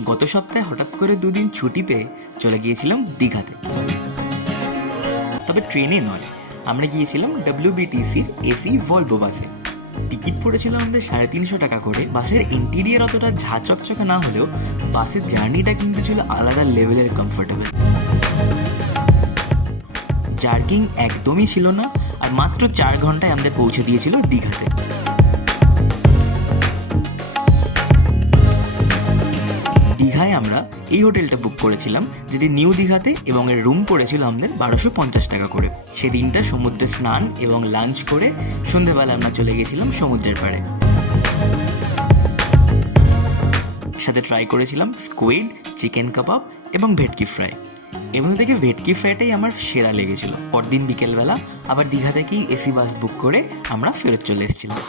গত সপ্তাহে হঠাৎ করে 2 দিন ছুটি পেয়ে চলে গিয়েছিলাম দীঘাতে। তবে ট্রেনে নয়, আমরা গিয়েছিলাম WBTCর এসি ভলভো বাসে। টিকিট পড়েছিল আমাদের 350 টাকা করে। বাসের ইন্টেরিয়ার অতটা ঝাঁচকচকা না হলেও বাসের জার্নিটা কিন্তু ছিল আলাদা লেভেলের কমফোর্টেবল। জার্কিং একদমই ছিল না, আর মাত্র 4 ঘন্টায় আমাদের পৌঁছে দিয়েছিল দীঘাতে। দীঘায় আমরা এই হোটেলটা বুক করেছিলাম, যেটি নিউ দীঘাতে, এবং এর রুম পড়েছিল আমাদের 1250 টাকা করে। সেদিনটা সমুদ্রে স্নান এবং লাঞ্চ করে সন্ধ্যেবেলা আমরা চলে গেছিলাম সমুদ্রের পাড়ে। সাথে ট্রাই করেছিলাম স্কুইড, চিকেন কাবাব এবং ভেটকি ফ্রাই। এর মধ্যে থেকে ভেটকি ফ্রাইটাই আমার সেরা লেগেছিল। পরদিন বিকেলবেলা আবার দীঘা থেকেই এসি বাস বুক করে আমরা ফেরত চলে এসেছিলাম।